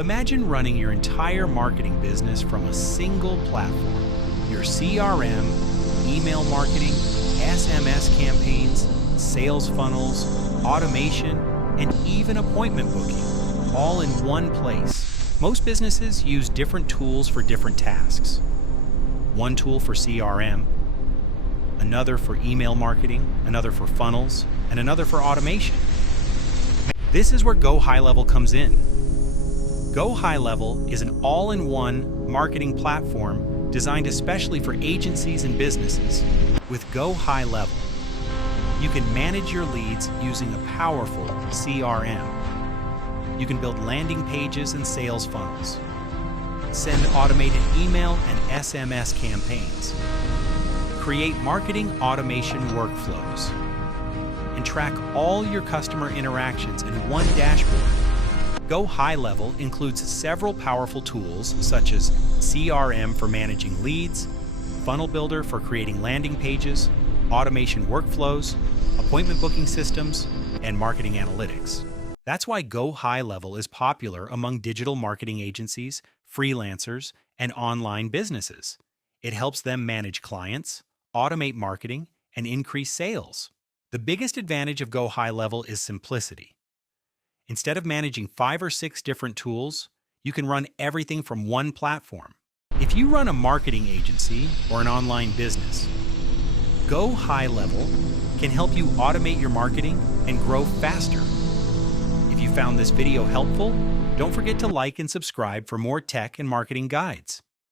Imagine running your entire marketing business from a single platform. Your CRM, email marketing, SMS campaigns, sales funnels, automation, and even appointment booking, all in one place. Most businesses use different tools for different tasks. One tool for CRM, another for email marketing, another for funnels, and another for automation. This is where GoHighLevel comes in. GoHighLevel is an all-in-one marketing platform designed especially for agencies and businesses. With GoHighLevel, you can manage your leads using a powerful CRM. You can build landing pages and sales funnels, send automated email and SMS campaigns, create marketing automation workflows, and track all your customer interactions in one dashboard. GoHighLevel includes several powerful tools such as CRM for managing leads, Funnel Builder for creating landing pages, automation workflows, appointment booking systems, and marketing analytics. That's why GoHighLevel is popular among digital marketing agencies, freelancers, and online businesses. It helps them manage clients, automate marketing, and increase sales. The biggest advantage of GoHighLevel is simplicity. Instead of managing 5 or 6 different tools, you can run everything from one platform. If you run a marketing agency or an online business, GoHighLevel can help you automate your marketing and grow faster. If you found this video helpful, don't forget to like and subscribe for more tech and marketing guides.